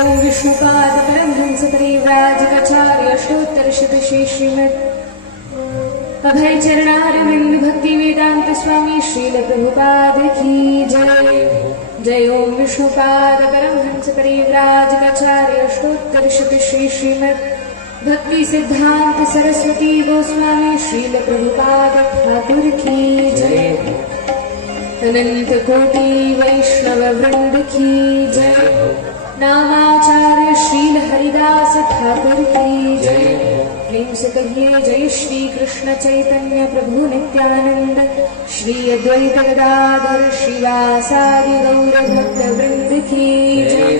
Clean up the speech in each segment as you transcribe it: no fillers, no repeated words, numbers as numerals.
जयो विष्णुपाद परमहंस परिव्राजकाचार्य अष्टोत्तरशत श्रीमद् अभय चरणारविंद भक्ति वेदांत स्वामी श्रील प्रभुपाद की जय। जयो विष्णुपाद परमहंस परिव्राजकाचार्य अष्टोत्तरशत श्रीमद् भक्ति सिद्धांत सरस्वती गोस्वामी श्रील प्रभुपाद ठाकुर की जय। अनंत कोटि वैष्णव वृंद की जय। नामाचार्य श्रील हरिदास ठाकुर की जय। प्रेम से कहिए जय श्री कृष्ण चैतन्य प्रभु नित्यानंद श्री अद्वैत गदाधर श्रीवासादि गौर भक्त वृंद की जय।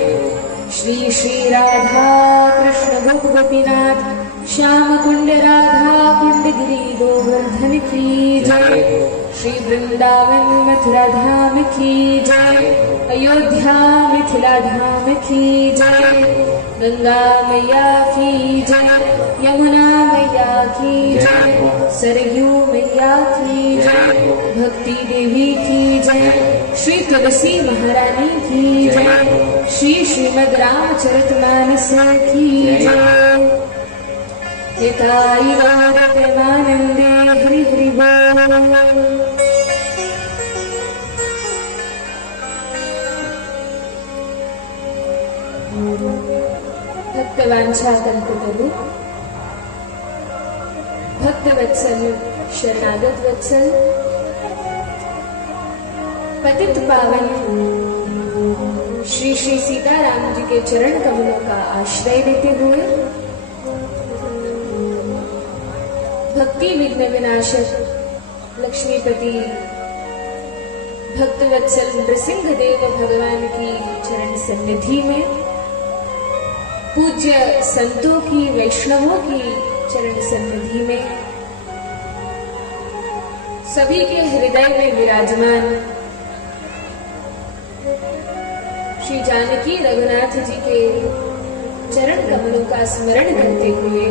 श्री श्री राधा कृष्ण गोप गोपीनाथ श्याम कुंड राधा कुंड गिरी गोवर्धन की जय। श्री वृंदावन मथुरा धाम की जय। अयोध्या मिथिला धाम की जय। गंगा मैया की जय। यमुना मैया की जय। सरयू मैया की जय। भक्ति देवी की जय। श्री तुलसी महारानी की जय। श्री श्रीमद् रामचरितमानस की जय। हिताई गौर प्रेमानंदे हरि हरि बोल। भक्तवांछा कल्पतरु भक्त वत्सल शरणागत वत्सल पतित पावन श्री श्री सीताराम जी के चरण कमलों का आश्रय लेते हुए भक्ति विघ्न विनाशक लक्ष्मीपति भक्तवत्सल नृसिंह देव भगवान की चरण सन्निधि में पूज्य संतों की वैष्णवों की चरण सन्निधि में सभी के हृदय में विराजमान श्री जानकी रघुनाथ जी के चरण कमलों का स्मरण करते हुए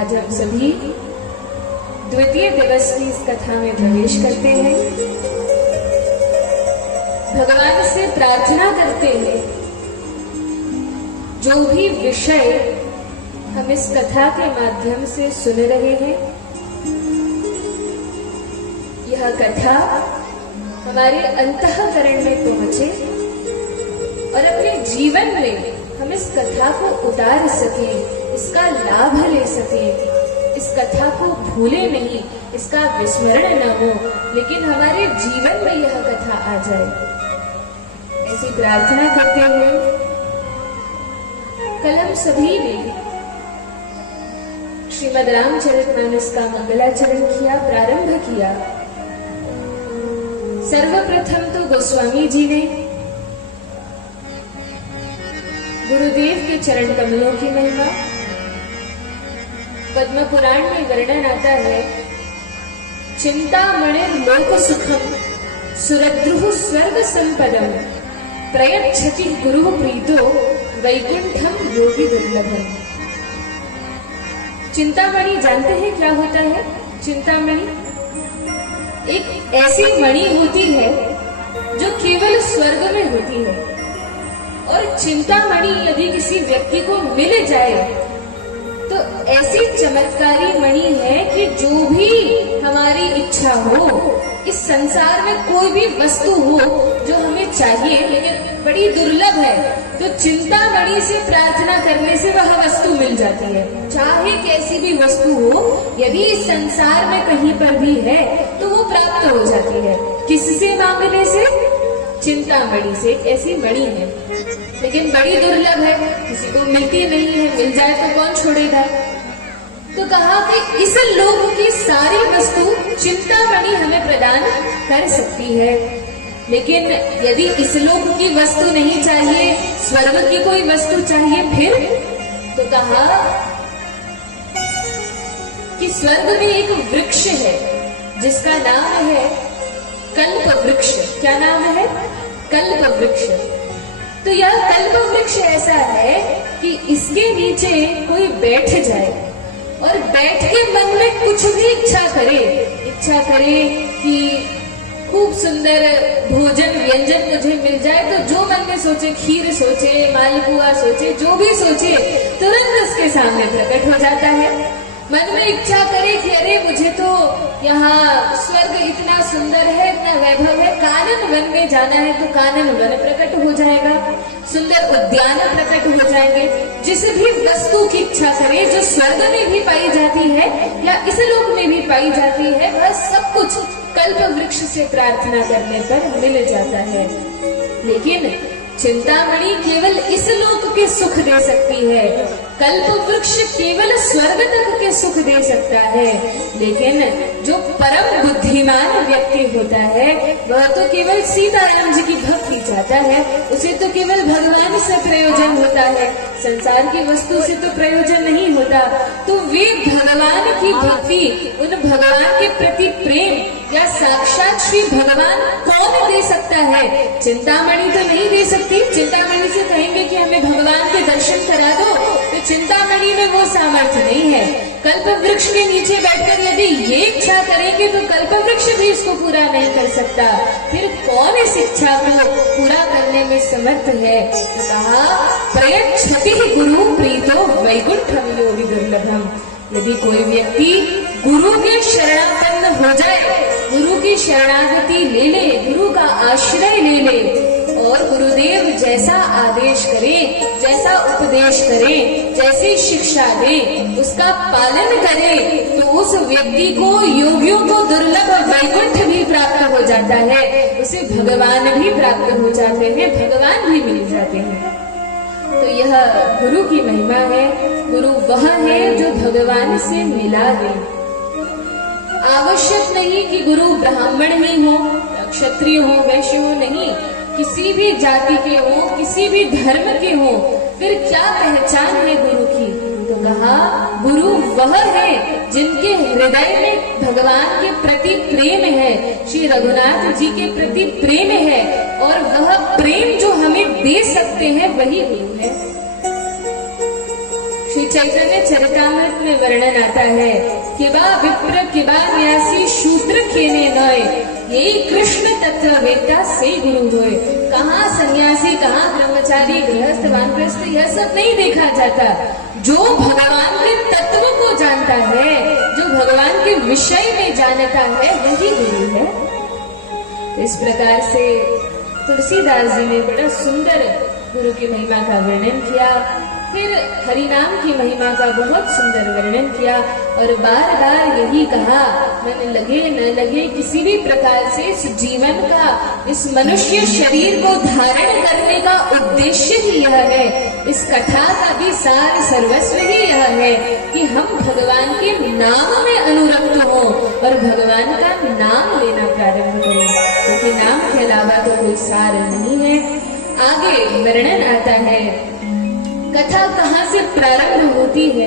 आज हम सभी द्वितीय दिवस की इस कथा में प्रवेश करते हैं। भगवान से प्रार्थना करते हैं जो भी विषय हम इस कथा के माध्यम से सुन रहे हैं, यह कथा हमारे अंतःकरण में पहुंचे और अपने जीवन में हम इस कथा को उतार सकें, इसका लाभ ले सकें, इस कथा को भूले नहीं, इसका विस्मरण न हो, लेकिन हमारे जीवन में यह कथा आ जाए, ऐसी प्रार्थना करते हुए कल हम सभी ने श्रीमद् रामचरितमानस का मंगलाचरण किया, प्रारंभ किया। सर्वप्रथम तो गोस्वामी जी ने गुरुदेव के चरण कमलों की महिमा पद्म पुराण में वर्णन आता है। चिंतामणिर लोक सुखम सुरद्रुः स्वर्ग संपदम प्रयच्छति गुरु प्रीतो वैकुंठम योगी दुर्लभम। चिंतामणि जानते हैं क्या होता है? चिंतामणि एक ऐसी मणि होती है जो केवल स्वर्ग में होती है, और चिंतामणि यदि किसी व्यक्ति को मिल जाए तो ऐसी चमत्कारी मणि है कि जो भी हमारी इच्छा हो, इस संसार में कोई भी वस्तु हो जो हमें चाहिए लेकिन बड़ी दुर्लभ है, तो चिंतामणि से प्रार्थना करने से वह वस्तु मिल जाती है। चाहे कैसी भी वस्तु हो, यदि इस संसार में कहीं पर भी है तो वो प्राप्त हो जाती है। किससे मांगने से? चिंतामणि से। ऐसी मणि है लेकिन बड़ी दुर्लभ है, किसी को मिलती नहीं है, मिल जाए तो कौन छोड़ेगा। तो कहा कि इस लोक की सारी वस्तु चिंतामणि हमें प्रदान कर सकती है, लेकिन यदि इस लोक की वस्तु नहीं चाहिए, स्वर्ग की कोई वस्तु चाहिए, फिर तो कहा कि स्वर्ग में एक वृक्ष है जिसका नाम है कल्प वृक्ष। क्या नाम है? कल्प वृक्ष। तो यह कल्प वृक्ष ऐसा है कि इसके नीचे कोई बैठ जाए और बैठ के मन में कुछ भी इच्छा करे कि खूब सुंदर भोजन व्यंजन मुझे मिल जाए तो जो मन में सोचे, खीर सोचे, मालपुआ सोचे, जो भी सोचे तुरंत उसके सामने प्रकट हो जाता है। मन में इच्छा करे कि अरे मुझे तो यहाँ स्वर्ग इतना सुंदर है, इतना वैभव है, कानन वन में जाना है तो कानन वन प्रकट हो जाएगा, सुंदर उद्यान प्रकट हो जाएंगे। जिस भी वस्तु की इच्छा करे जो स्वर्ग में भी पाई जाती है या इस लोक में भी पाई जाती है, वह सब कुछ कल्प वृक्ष से प्रार्थना करने पर मिल जाता है। लेकिन चिंतामणि केवल इस लोक के सुख दे सकती है, कल्प वृक्ष केवल स्वर्ग तक के सुख दे सकता है। लेकिन जो परम बुद्धिमान व्यक्ति होता है वह तो केवल सीताराम जी की भक्ति चाहता है, उसे तो केवल भगवान से प्रयोजन होता है, संसार की वस्तु से तो प्रयोजन नहीं होता। तो वे भगवान की भक्ति, उन भगवान के प्रति प्रेम या साक्षात श्री भगवान कौन दे सकता है? चिंतामणि तो नहीं दे सकती। चिंतामणि से कहेंगे कि हमें भगवान के दर्शन करा दो, तो चिंतामणि में वो सामर्थ्य नहीं है। कल्प वृक्ष के नीचे बैठकर यदि ये इच्छा करेंगे तो कल्प वृक्ष भी इसको पूरा नहीं कर सकता। फिर कौन इस इच्छा को पूरा करने में समर्थ है? तो कहा प्रयच्छति गुरु प्रीतो वैकुंठम योगी दुर्लभम। यदि कोई व्यक्ति गुरु के शरणापन्न हो जाए, गुरु की शरणागति ले ले, गुरु का आश्रय ले ले और गुरुदेव जैसा आदेश करें, जैसा उपदेश करें, जैसी शिक्षा दे, उसका पालन करें, तो उस व्यक्ति को योगियों को दुर्लभ वैकुंठ भी प्राप्त हो जाता है, उसे भगवान भी प्राप्त हो जाते हैं, भगवान भी मिल जाते हैं। तो यह गुरु की महिमा है। गुरु वह है जो भगवान से मिला दे। आवश्यक नहीं कि गुरु ब्राह्मण ही हो, क्षत्रिय हो, वैश्य हो, नहीं, किसी भी जाति के हो, किसी भी धर्म के हो। फिर क्या पहचान है गुरु की? तो कहा गुरु वह है जिनके हृदय में भगवान के प्रति प्रेम है, श्री रघुनाथ जी के प्रति प्रेम है, और वह प्रेम जो हमें दे सकते हैं वही गुरु है। श्री चैतन्य चरितामृत में वर्णन आता है किबा विप्र किबा न्यासी शूद्र खेने नए, यही कृष्ण तत्व वेत्ता से गुरु होए। कहाँ सन्यासी, कहाँ ब्रह्मचारी, गृहस्थ, वानप्रस्थ, यह सब नहीं देखा जाता। जो भगवान के तत्व को जानता है, जो भगवान के विषय में जानता है, वही गुरु है। इस प्रकार से तुलसीदास जी ने बड़ा सुंदर गुरु की महिमा का वर्णन किया। फिर हरिनाम की महिमा का बहुत सुंदर वर्णन किया और बार बार यही कहा, मन लगे न लगे किसी भी प्रकार से इस जीवन का, इस मनुष्य शरीर को धारण करने का उद्देश्य ही यह है, इस कथा का भी सार सर्वस्व ही यह है कि हम भगवान के नाम में अनुरक्त हो और भगवान का नाम लेना प्रारंभ करें, क्योंकि नाम के अलावा तो कोई सार नहीं है। आगे वर्णन आता है कथा कहाँ से प्रारंभ होती है?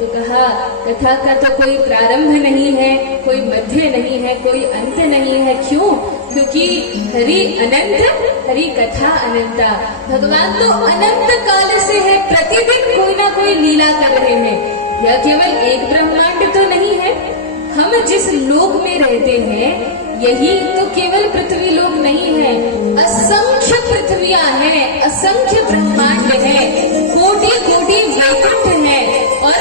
तो कहा कथा का तो कोई प्रारंभ नहीं है, कोई मध्य नहीं है, कोई अंत नहीं है। क्यों? क्योंकि हरि अनंत, हरि कथा अनंता। भगवान तो अनंत काल से है, प्रतिदिन कोई ना कोई लीला कर रहे हैं। यह केवल एक ब्रह्मांड तो नहीं है। हम जिस लोक में रहते हैं यही तो केवल पृथ्वी लोक नहीं है, असंख्य पृथ्वियां हैं, असंख्य ब्रह्मांड है, कोटि कोटि वैकुंठ है, और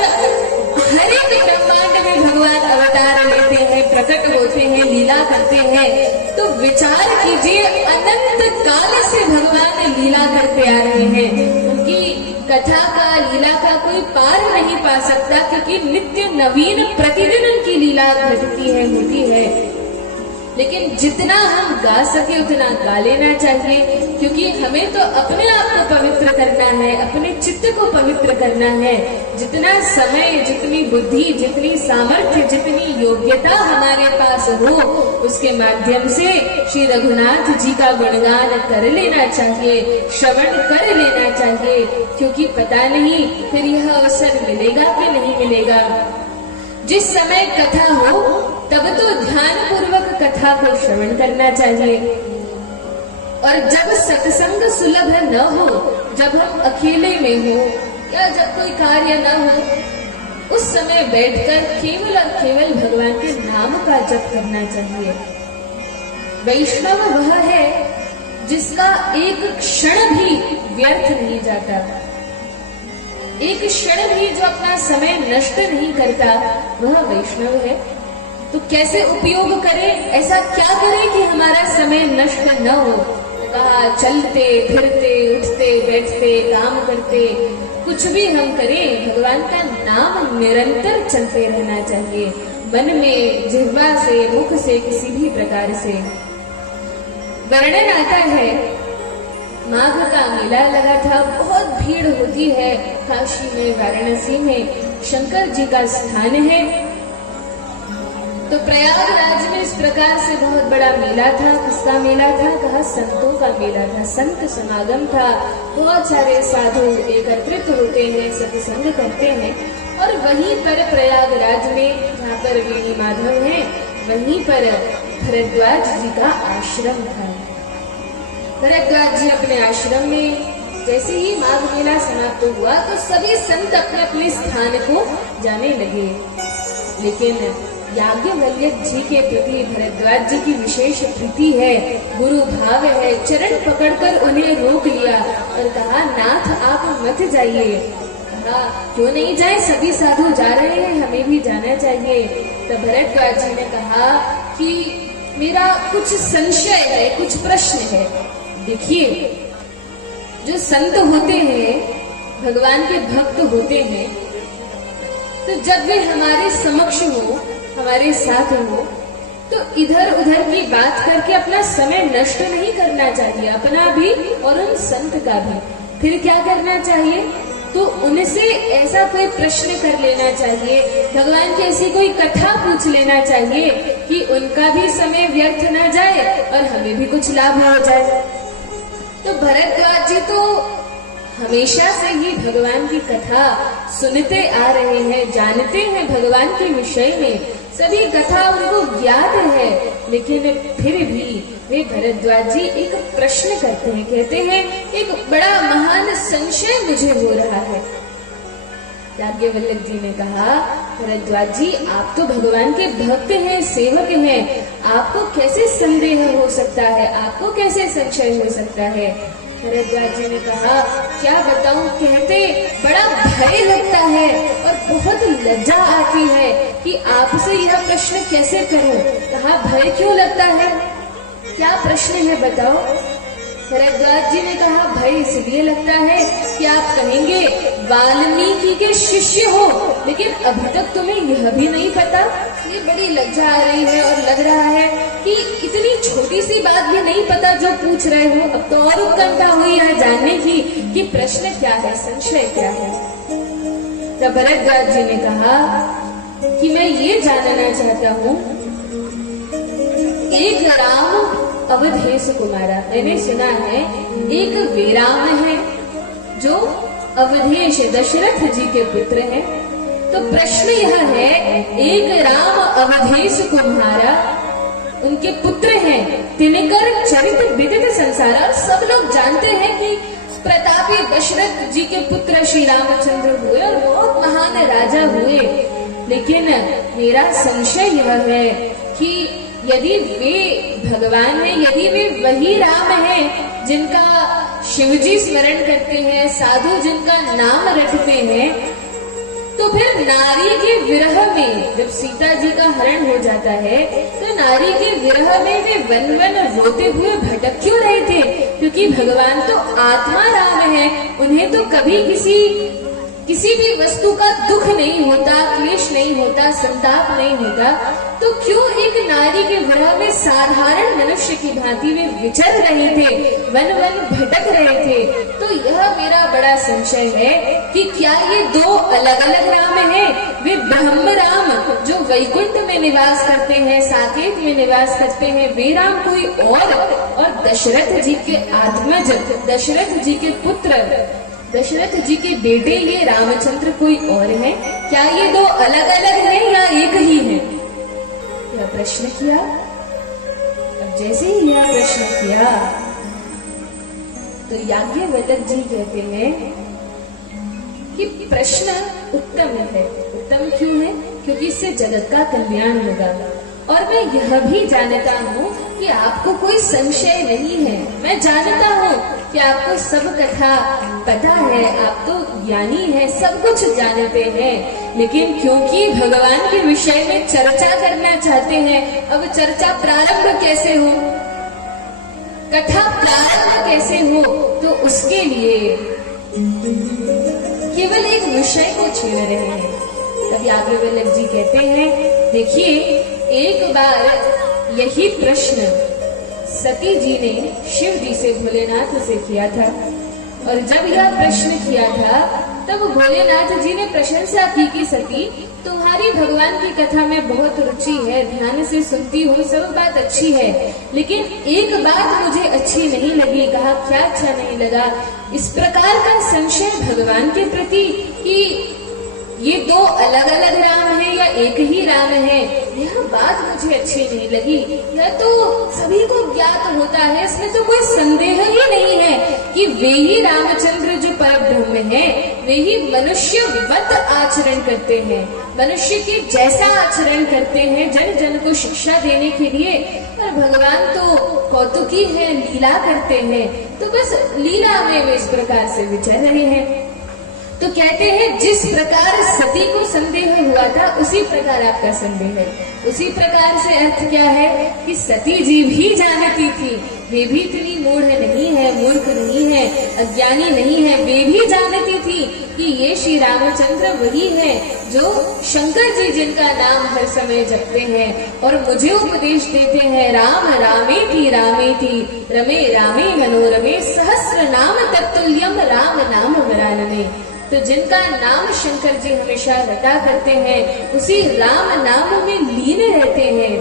हर एक ब्रह्मांड में भगवान अवतार लेते हैं, प्रकट होते हैं, लीला करते हैं। तो विचार कीजिए, अनंत काल से भगवान लीला करते आ रहे हैं। उनकी कथा का, लीला का कोई पार नहीं पा सकता, क्योंकि नित्य नवीन प्रतिदिन उनकी लीला घटती है, होती है। लेकिन जितना हम गा सके उतना गा लेना चाहिए, क्योंकि हमें तो अपने आप को पवित्र करना है, अपने चित्त को पवित्र करना है। जितना समय, जितनी बुद्धि, जितनी सामर्थ्य, जितनी योग्यता हमारे पास हो, उसके माध्यम से श्री रघुनाथ जी का गुणगान कर लेना चाहिए, श्रवण कर लेना चाहिए, क्योंकि पता नहीं फिर यह अवसर मिलेगा कि नहीं मिलेगा। जिस समय कथा हो तब तो ध्यान पूर्वक कथा को श्रवण करना चाहिए, और जब सत्संग सुलभ न हो, जब हम अकेले में हो या जब कोई कार्य न हो, उस समय बैठकर केवल और केवल भगवान के नाम का जप करना चाहिए। वैष्णव वह है जिसका एक क्षण भी व्यर्थ नहीं जाता, एक क्षण भी जो अपना समय नष्ट नहीं करता, वह वैष्णव है। तो कैसे उपयोग करें, ऐसा क्या करें कि हमारा समय नष्ट न हो। कहा चलते फिरते उठते बैठते काम करते कुछ भी हम करें, भगवान का नाम निरंतर चलते रहना चाहिए, मन में, जिह्वा से, मुख से, किसी भी प्रकार से। वर्णन आता है माघ का मेला लगा था, बहुत भीड़ होती है काशी में, वाराणसी में शंकर जी का स्थान है। तो प्रयागराज में इस प्रकार से बहुत बड़ा मेला था। किसका मेला था? कहा संतों का मेला था, संत समागम था। बहुत सारे साधु एकत्रित होते हैं, सत्संग करते हैं। और वहीं पर प्रयागराज में, जहाँ पर वेणी माधव है, वहीं पर भरद्वाज जी का आश्रम था। भरद्वाज जी अपने आश्रम में जैसे ही माघ मेला समाप्त हुआ तो सभी संत अपने अपने स्थान को जाने लगे। लेकिन याज्ञवल्क्य जी के प्रति भरद्वाज जी की विशेष प्रीति है, गुरु भाव है। चरण पकड़कर उन्हें रोक लिया और कहा नाथ आप मत जाइए। कहा क्यों नहीं जाए, सभी साधु जा रहे हैं, हमें भी जाना चाहिए। तो भरद्वाज जी ने कहा कि मेरा कुछ संशय है, कुछ प्रश्न है। देखिए, जो संत होते हैं, भगवान के भक्त होते हैं, तो जब वे हमारे समक्ष हो, हमारे साथ हो, तो इधर उधर की बात करके अपना समय नष्ट नहीं करना चाहिए, अपना भी और उन संत का भी। फिर क्या करना चाहिए? तो उनसे ऐसा कोई प्रश्न कर लेना चाहिए, भगवान की ऐसी कोई कथा पूछ लेना चाहिए कि उनका भी समय व्यर्थ ना जाए और हमें भी कुछ लाभ हो जाए। तो भरद्वाज जी तो हमेशा से ही भगवान की कथा सुनते आ रहे हैं, जानते हैं भगवान के विषय में, सभी कथा उनको ज्ञात है। लेकिन फिर भी वे भरद्वाज जी एक प्रश्न करते हैं, कहते हैं एक बड़ा महान संशय मुझे हो रहा है। याज्ञवल्क्य जी ने कहा भरद्वाज जी आप तो भगवान के भक्त हैं, सेवक हैं, आपको कैसे संदेह हो सकता है, आपको कैसे संशय हो सकता है? भरद्वाज जी ने कहा क्या बताऊं, कहते बड़ा भय लगता है और बहुत लज्जा आती है कि आपसे यह प्रश्न कैसे करूं। कहा भय क्यों लगता है, क्या प्रश्न है बताओ। भरद्वाज जी ने कहा भय इसलिए लगता है कि आप कहेंगे वाल्मीकि के शिष्य हो, लेकिन अभी तक तुम्हें यह भी नहीं पता। ये बड़ी लज्जा आ रही है और लग रहा है कि इतनी छोटी सी बात भी नहीं पता जो पूछ रहे हो। अब तो और उत्कंठा हुई है जानने की कि प्रश्न क्या है, संशय क्या है। तब भरद्वाज जी ने कहा कि मैं ये जानना चाहता हूँ, एक राम अवधेश कुमारा, मैंने सुना है एक वीराम है जो अवधेश दशरथ जी के पुत्र हैं। तो प्रश्न यह है, एक राम अवधेश कुमारा उनके पुत्र हैं, तिनकर चरित विदित संसार। और सब लोग जानते हैं कि प्रतापी दशरथ जी के पुत्र श्री रामचंद्र हुए और बहुत महान राजा हुए। लेकिन मेरा संशय यह है कि यदि वे भगवान हैं, यदि वे वही राम हैं जिनका शिवजी स्मरण करते हैं, साधु जिनका नाम रटते हैं, तो फिर नारी के विरह में जब सीता जी का हरण हो जाता है तो नारी के विरह में वे वन वन रोते हुए भटक क्यों रहे थे? क्योंकि भगवान तो आत्मा राम है, उन्हें तो कभी किसी भी वस्तु का दुख नहीं होता, क्लेश नहीं होता, संताप नहीं होता। तो क्यों एक नारी के विरह में साधारण मनुष्य की भांति वे विचर रहे थे, वन वन भटक रहे थे? तो यह मेरा बड़ा संशय है कि क्या ये दो अलग अलग राम हैं? वे ब्रह्म राम जो वैकुंठ में निवास करते हैं, साकेत में निवास करते हैं, वे राम कोई और दशरथ जी के आत्मज, दशरथ जी के पुत्र, दशरथ जी के बेटे ये रामचंद्र कोई और है? क्या ये दो अलग अलग हैं या एक ही है? यह प्रश्न किया। अब जैसे ही यह प्रश्न किया तो याज्ञवल्क्य जी कहते हैं कि प्रश्न उत्तम है। उत्तम क्यों है? क्योंकि इससे जगत का कल्याण होगा। और मैं यह भी जानता हूँ कि आपको कोई संशय नहीं है। मैं जानता हूँ कि आपको सब कथा पता है, आप तो ज्ञानी है, सब कुछ जानते हैं, लेकिन क्योंकि भगवान के विषय में चर्चा करना चाहते हैं, अब चर्चा प्रारंभ कैसे हो, कथा प्रारंभ कैसे हो, तो उसके लिए केवल एक विषय को छेड़ रहे हैं। तभी याज्ञवल्क्य जी कहते हैं, देखिए एक बार यही प्रश्न सती जी ने शिव जी से, भोलेनाथ से किया था, और जब यह प्रश्न किया था तब भोलेनाथ जी ने प्रशंसा की कि सती, तुम्हारी भगवान की कथा में बहुत रुचि है, ध्यान से सुनती हूँ, सब बात अच्छी है, लेकिन एक बात मुझे अच्छी नहीं लगी। कहा क्या अच्छा नहीं लगा? इस प्रकार का संशय भगवान के प्रति कि ये दो अलग अलग राम है या एक ही राम है, यह बात मुझे अच्छी नहीं लगी। यह तो सभी को ज्ञात होता है, इसमें तो कोई संदेह ही नहीं है कि वे ही रामचंद्र जो परब्रह्म है, वे ही मनुष्य वत आचरण करते हैं, मनुष्य के जैसा आचरण करते हैं, जन जन को शिक्षा देने के लिए। पर भगवान तो कौतुकी है, लीला करते हैं, तो बस लीला में वे इस प्रकार से विचर रहे हैं। तो कहते हैं जिस प्रकार सती को संदेह हुआ था उसी प्रकार आपका संदेह है। उसी प्रकार से अर्थ क्या है कि सती जी भी जानती थी, वे भी इतनी मूढ़ नहीं है, मूर्ख नहीं है, अज्ञानी नहीं है, वे भी जानती थी कि ये श्री रामचंद्र वही है जो शंकर जी जिनका नाम हर समय जपते हैं और मुझे उपदेश देते हैं, राम रामेति रामेति रमे रामे मनोरमे सहस्र नाम तत्तुल्यम राम नाम वरानने। तो जिनका नाम शंकर जी हमेशा रटा करते हैं, उसी राम नाम में लीन रहते हैं,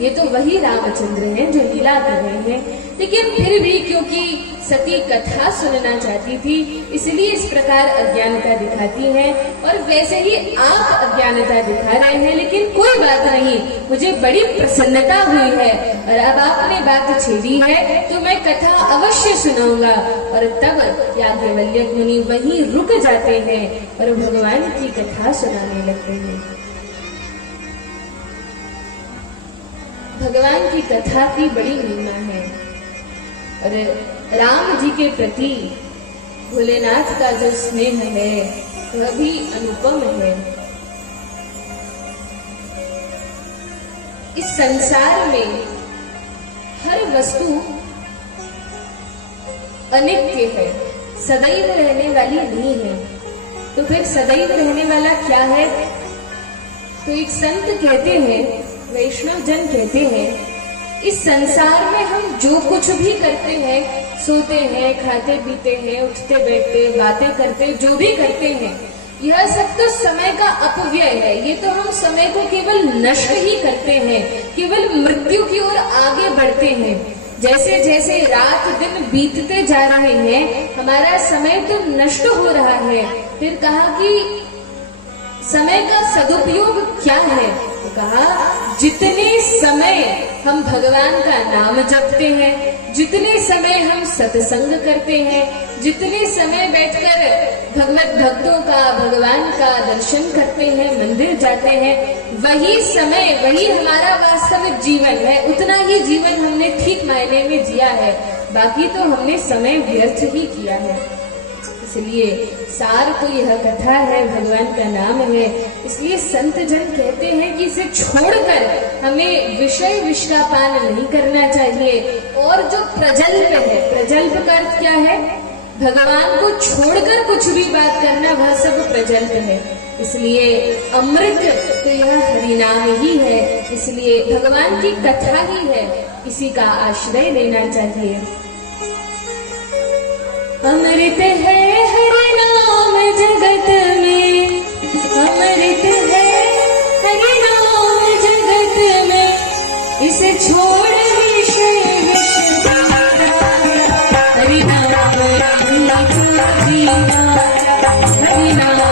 ये तो वही रामचंद्र हैं जो लीला कर रहे हैं। लेकिन फिर भी क्योंकि सती कथा सुनना चाहती थी, इसलिए इस प्रकार अज्ञानता दिखाती है, और वैसे ही आप अज्ञानता दिखा रहे हैं, लेकिन कोई बात नहीं, मुझे बड़ी प्रसन्नता हुई है, और अब आपने बात छेड़ी है तो मैं कथा अवश्य सुनाऊंगा। और तब याज्ञवल्क्य मुनि वहीं रुक जाते हैं और भगवान की कथा सुनाने लगते हैं। भगवान की कथा की बड़ी महिमा है, और राम जी के प्रति भोलेनाथ का जो स्नेह है वह भी अनुपम है। इस संसार में हर वस्तु अनित्य है, सदैव रहने वाली नहीं है। तो फिर सदैव रहने वाला क्या है? तो एक संत कहते हैं, वैष्णव जन कहते हैं, इस संसार में हम जो कुछ भी करते हैं, सोते हैं, खाते पीते हैं, उठते बैठते, बातें करते, जो भी करते हैं, यह सब तो समय का अपव्यय है। ये तो हम समय को केवल नष्ट ही करते हैं, केवल मृत्यु की ओर आगे बढ़ते हैं। जैसे जैसे रात दिन बीतते जा रहे हैं, हमारा समय तो नष्ट हो रहा है। फिर कहा कि समय का सदुपयोग क्या है? तो कहा जितने समय हम भगवान का नाम जपते हैं, जितने समय हम सत्संग करते हैं, जितने समय बैठकर भगवत भक्तों का, भगवान का दर्शन करते हैं, मंदिर जाते हैं, वही समय, वही हमारा वास्तविक जीवन है। उतना ही जीवन हमने ठीक मायने में जिया है, बाकी तो हमने समय व्यर्थ ही किया है। इसलिए सार तो यह कथा है, भगवान का नाम है। इसलिए संत जन कहते हैं कि इसे छोड़कर हमें विषय विष का पान नहीं करना चाहिए। और जो प्रजल्प है, प्रजल्प का अर्थ क्या है? भगवान को छोड़कर कुछ भी बात करना, वह सब प्रजल्प है। इसलिए अमृत तो यह हरिनाम ही है, इसलिए भगवान की कथा ही है, इसी का आश्रय लेना चाहिए। अमृत है हरि नाम जगत में, अमृत है हरि नाम जगत में, इसे छोड़ विषय विष हरि नाम जीना, हरि नाम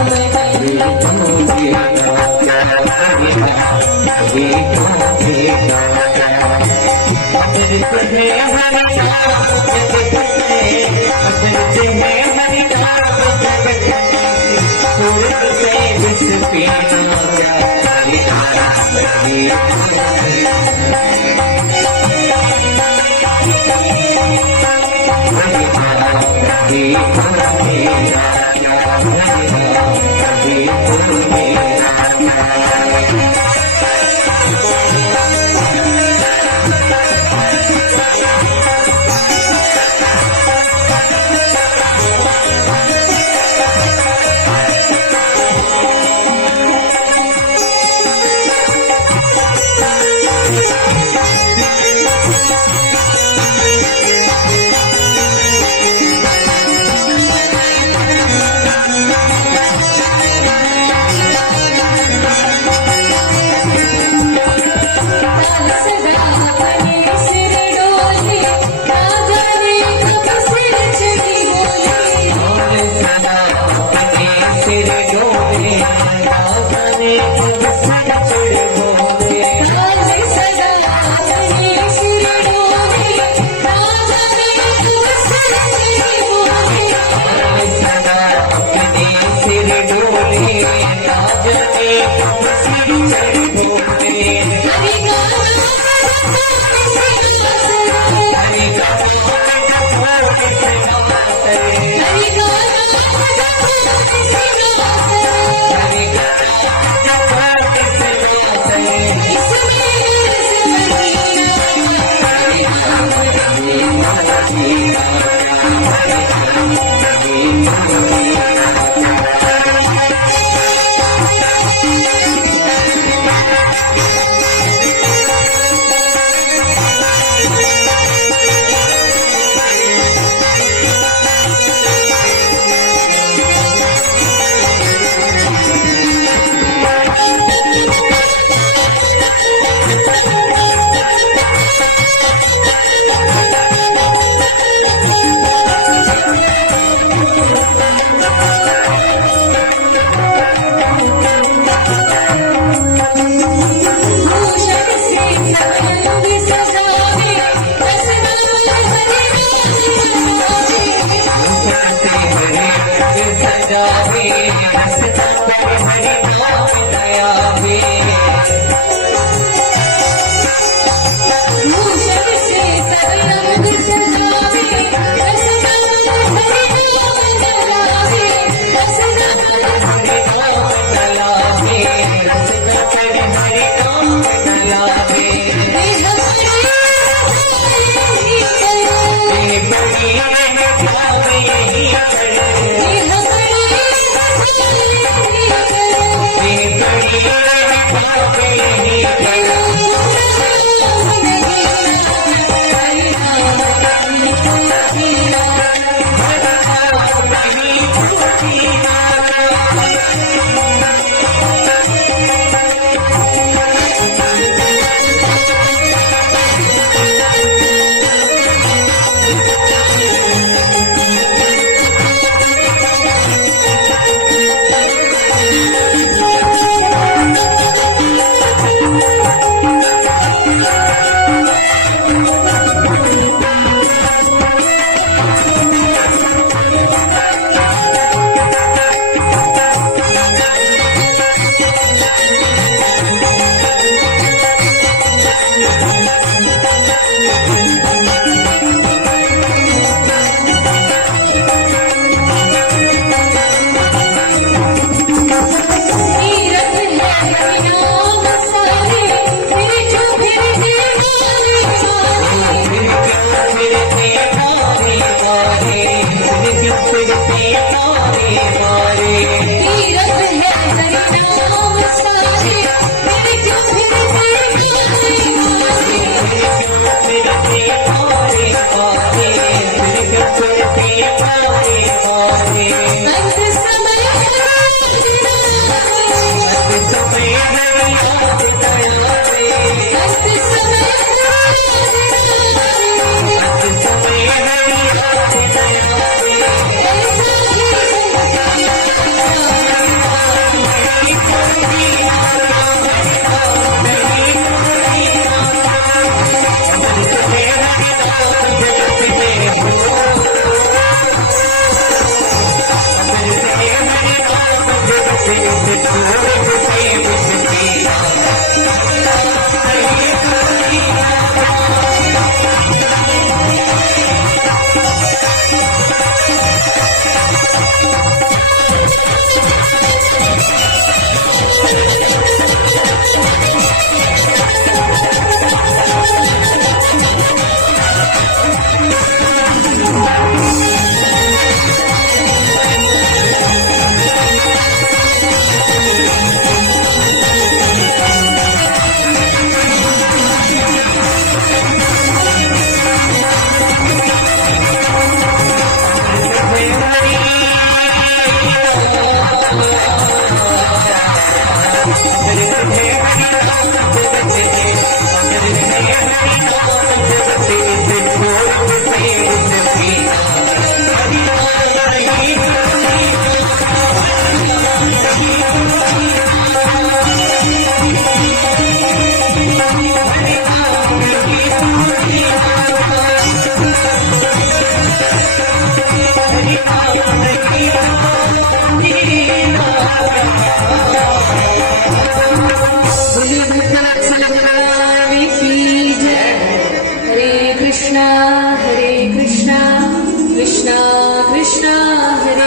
कृष्णा कृष्णा हरे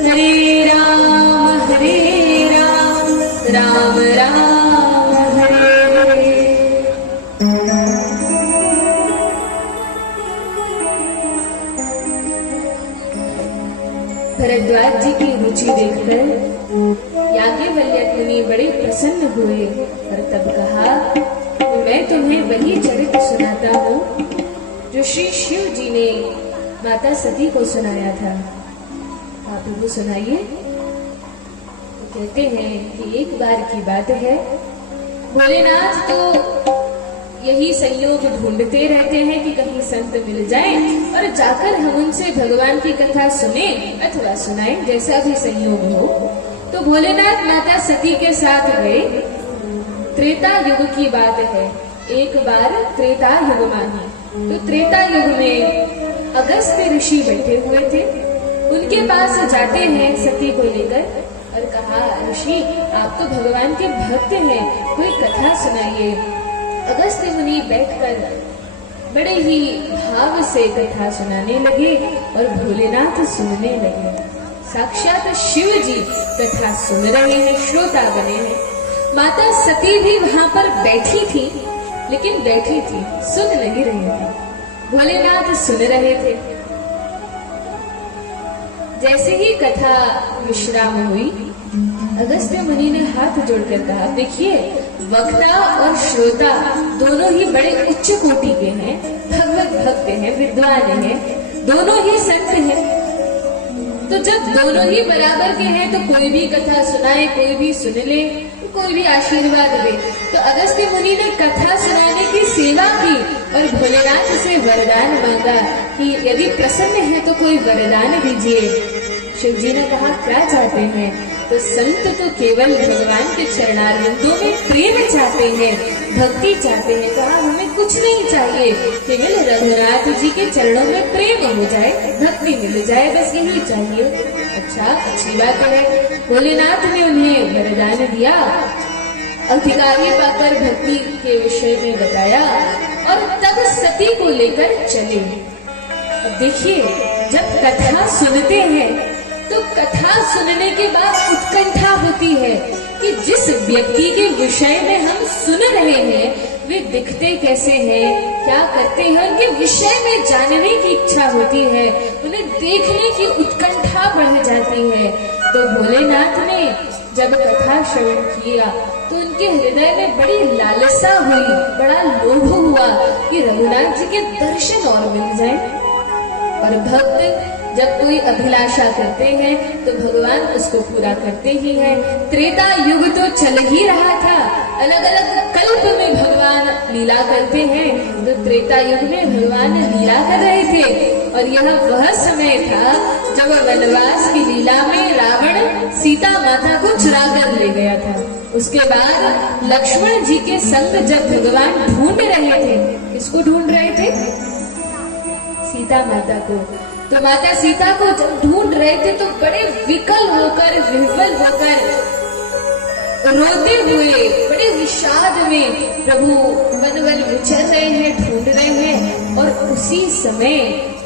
हरे हरे राम राम राम हरे हरे। भरद्वाज जी की रुचि देखकर याज्ञवल्क्य मुनि बड़े प्रसन्न हुए और तब कहा, मैं तुम्हें वही चरित्र सुनाता हूँ जो श्री शिव जी ने माता सती को सुनाया था। आप वो सुनाइए। तो कहते हैं कि एक बार की बात है, भोलेनाथ तो यही संयोग ढूंढते रहते हैं कि कहीं संत मिल जाएं और जाकर हम उनसे भगवान की कथा सुने अथवा सुनाएं, जैसा भी संयोग हो। तो भोलेनाथ माता सती के साथ गए। त्रेता युग की बात है। एक बार त्रेता युग मानी। तो त्रेता युग में अगस्त्य ऋषि बैठे हुए थे। उनके पास जाते हैं सती को लेकर और कहा, ऋषि आप तो भगवान के भक्त हैं, कोई कथा सुनाइए। अगस्त्य मुनि बैठकर बड़े ही भाव से कथा सुनाने लगे और भोलेनाथ सुनने लगे। साक्षात शिव जी कथा सुन रहे हैं, श्रोता बने हैं। माता सती भी वहां पर बैठी थी, लेकिन बैठी थी, सुन नहीं रही थी। भोलेनाथ सुन रहे थे। जैसे ही कथा विश्राम हुई, अगस्त्य मुनि ने हाथ जोड़कर कहा, देखिए वक्ता और श्रोता दोनों ही बड़े उच्च कोटि के हैं, भगवत भक्त हैं, विद्वान हैं, दोनों ही संत हैं। तो जब दोनों ही बराबर के हैं तो कोई भी कथा सुनाए, कोई भी सुन ले, कोई भी आशीर्वाद दे। तो अगस्त्य मुनि ने कथा सुनाने की सेवा की और भोलेनाथ से वरदान मांगा कि यदि प्रसन्न है तो कोई वरदान दीजिए। शिव जी ने कहा, क्या चाहते हैं? तो संत तो केवल भगवान के चरणारविंदों में प्रेम चाहते हैं, भक्ति चाहते हैं। कहा, हमें कुछ नहीं चाहिए, केवल रघुनाथ जी के चरणों में प्रेम हो जाए, भक्ति मिल जाए, बस यही चाहिए। अच्छा, अच्छी बात है। भोलेनाथ ने उन्हें वरदान दिया, अधिकारी पाकर भक्ति के विषय में बताया और तब सती को लेकर चले। अब देखिए, जब कथा सुनते हैं तो कथा सुनने के बाद उत्कंठा होती है कि जिस व्यक्ति के विषय में हम सुन रहे हैं वे दिखते कैसे हैं, क्या करते हैं, उनके विषय में जानने की इच्छा होती है, उन्हें देखने की उत्कंठा बढ़ जाती है। तो भोलेनाथ ने जब कथा श्रवण किया तो उनके हृदय में बड़ी लालसा हुई, बड़ा लोभ हुआ कि रघुनाथ जी के दर्शन और मिल जाए। और भक्त जब कोई अभिलाषा करते हैं तो भगवान उसको पूरा करते ही हैं। त्रेता युग तो चल ही रहा था, अलग अलग कल्प में भगवान लीला करते हैं। तो त्रेता युग में भगवान लीला कर रहे थे और यह वह समय था जब वनवास की लीला में रावण सीता माता को चुरा कर ले गया था। उसके बाद लक्ष्मण जी के संग जब भगवान ढूंढ रहे थे, किसको ढूंढ रहे थे? सीता माता को। तो माता सीता को जब ढूंढ रहे थे तो बड़े विकल होकर, विह्वल होकर, रोते हुए, बड़े विषाद में प्रभु वन वन विचर रहे हैं, ढूंढ रहे हैं। और उसी समय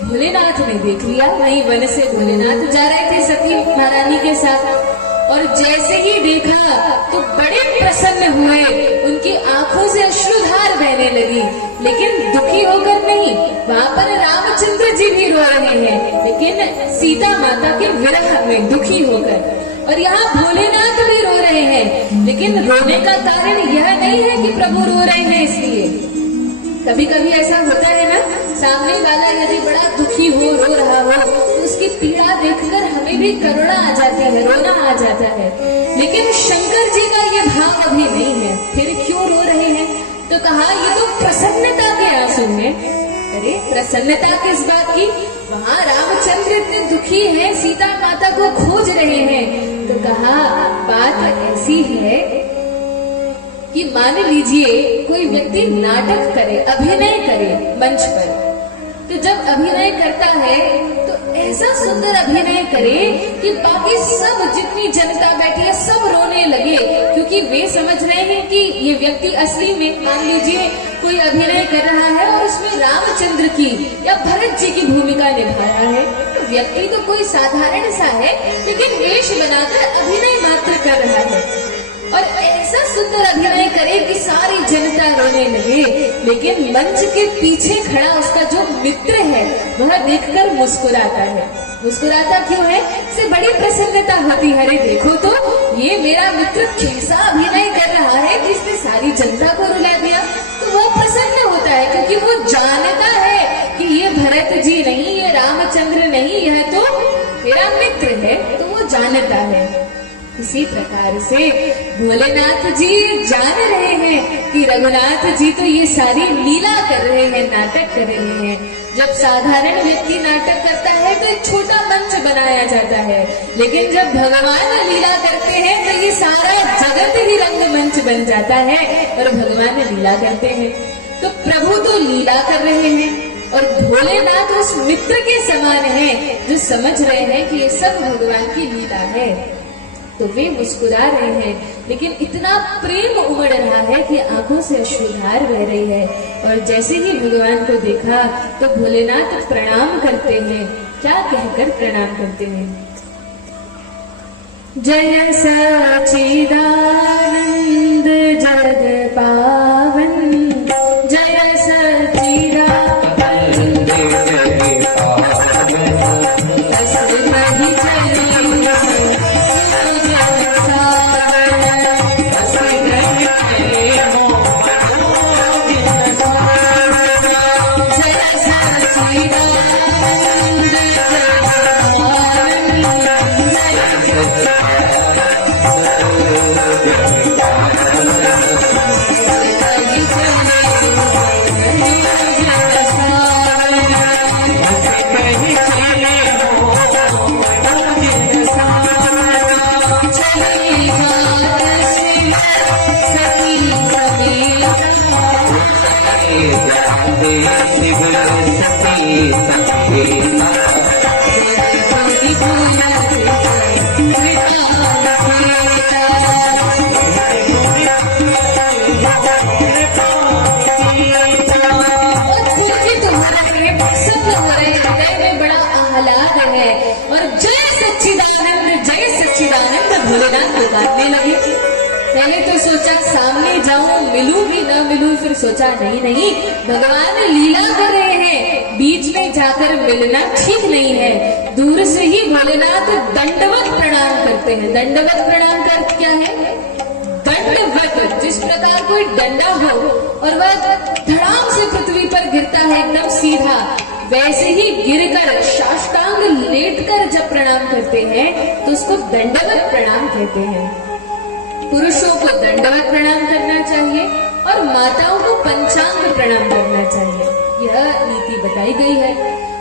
भोलेनाथ ने देख लिया, वहीं वन से भोलेनाथ जा रहे थे सती महारानी के साथ। और जैसे ही देखा तो बड़े प्रसन्न हुए, उनकी आंखों से अश्रुधार बहने लगी, लेकिन दुखी होकर नहीं। वहां पर रामचंद्र जी भी रो रहे हैं, लेकिन सीता माता के विरह में दुखी होकर। और यहाँ भोलेनाथ भी रो रहे हैं, लेकिन रोने का कारण यह नहीं है कि प्रभु रो रहे हैं इसलिए। कभी कभी ऐसा होता है ना, सामने वाला यदि बड़ा दुखी हो, रो रहा हो, तो उसकी पीड़ा देखकर हमें भी करुणा आ जाती है, रोना आ जाता है। लेकिन शंकर जी का ये भाव अभी नहीं है, फिर क्यों रो रहे हैं? तो कहा, ये तो प्रसन्नता के आंसू हैं। अरे प्रसन्नता किस बात की? वहाँ रामचंद्र इतने दुखी हैं, सीता माता को खोज रहे हैं। तो कहा, बात ऐसी है कि मान लीजिए कोई व्यक्ति नाटक करे, अभिनय करे मंच पर, तो जब अभिनय करता है तो ऐसा सुंदर अभिनय करे कि बाकी सब जितनी जनता बैठी है सब रोने लगे, क्योंकि वे समझ रहे हैं कि ये व्यक्ति असली में, मान लीजिए कोई अभिनय कर रहा है और उसमें रामचंद्र की या भरत जी की भूमिका निभा रहा है, तो व्यक्ति तो कोई साधारण सा है लेकिन वेश बनाकर अभिनय मात्र कर रहा है और ऐसा सुंदर अभिनय करे कि सारी जनता रोने लगे। लेकिन मंच के पीछे खड़ा उसका जो मित्र है वह देखकर मुस्कुराता है। मुस्कुराता क्यों है? से बड़ी प्रसन्नता होती है, अरे देखो तो ये मेरा मित्र कैसा अभिनय कर रहा है कि इसने सारी जनता को रुला दिया। तो वह प्रसन्न होता है क्योंकि वो जानता है कि ये भरत जी नहीं, ये रामचंद्र नहीं, यह तो मेरा मित्र है, तो वो जानता है। इसी प्रकार से भोलेनाथ जी जान रहे हैं कि रघुनाथ जी तो ये सारी लीला कर रहे हैं, नाटक कर रहे हैं। जब साधारण व्यक्ति नाटक करता है तो एक छोटा मंच बनाया जाता है, लेकिन जब भगवान लीला करते हैं तो ये सारा जगत ही रंगमंच बन जाता है और भगवान लीला करते हैं। तो प्रभु तो लीला कर रहे हैं और भोलेनाथ उस मित्र के समान है जो समझ रहे हैं कि ये सब भगवान की लीला है। तो वे मुस्कुरा रहे हैं, लेकिन इतना प्रेम उमड़ रहा है कि आंखों से अश्रुधार बह रही है। और जैसे ही भगवान को देखा तो भोलेनाथ प्रणाम करते हैं। क्या कहकर प्रणाम करते हैं? जय सच्चिदानंद जग पावन, जय सच्चिदानंद भोलेनाथ को गाने लगे। पहले तो सोचा सामने जाऊं, मिलूं भी न मिलूं, फिर सोचा नहीं भगवान लीला कर रहे हैं, बीच में जाकर मिलना ठीक नहीं है। दूर से ही भोलेनाथ दंडवत प्रणाम करते हैं। दंडवत प्रणाम कर क्या है? दंडवत, जिस प्रकार कोई डंडा हो और वह धड़ाम से पृथ्वी पर गिरता है एकदम सीधा, वैसे ही गिरकर साष्टांग लेटकर जब प्रणाम करते हैं तो उसको दंडवत प्रणाम कहते हैं। पुरुषों को दंडवत प्रणाम करना चाहिए और माताओं को पंचांग प्रणाम करना चाहिए, यह नीति बताई गई है।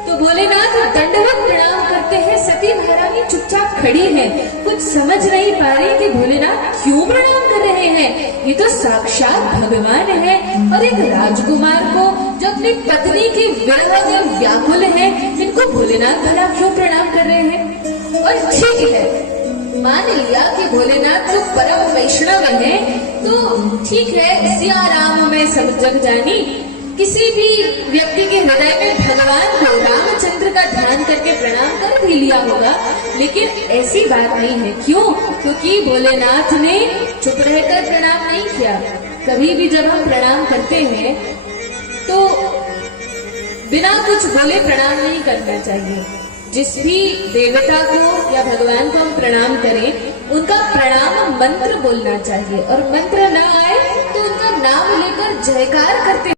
तो भोलेनाथ दंडवत प्रणाम करते हैं। सती महारानी चुपचाप खड़ी है, कुछ समझ नहीं पा रही कि भोलेनाथ क्यों प्रणाम कर रहे हैं। ये तो साक्षात भगवान है और एक राजकुमार को जो अपनी पत्नी की विरह में व्याकुल है, इनको भोलेनाथ भला क्यों प्रणाम कर रहे हैं? और ठीक है, मान लिया कि भोलेनाथ तो परम वैष्णव है, तो ठीक है, सिया राम में सब जग जानी। किसी भी व्यक्ति के हृदय में भगवान को, रामचंद्र का ध्यान करके प्रणाम कर भी लिया होगा, लेकिन ऐसी बात नहीं है। क्यों? क्योंकि भोलेनाथ ने चुप रहकर प्रणाम नहीं किया। कभी भी जब हम प्रणाम करते हैं तो बिना कुछ बोले प्रणाम नहीं करना चाहिए। जिस भी देवता को या भगवान को हम प्रणाम करें, उनका प्रणाम मंत्र बोलना चाहिए और मंत्र न आए तो उनका नाम लेकर जयकार करते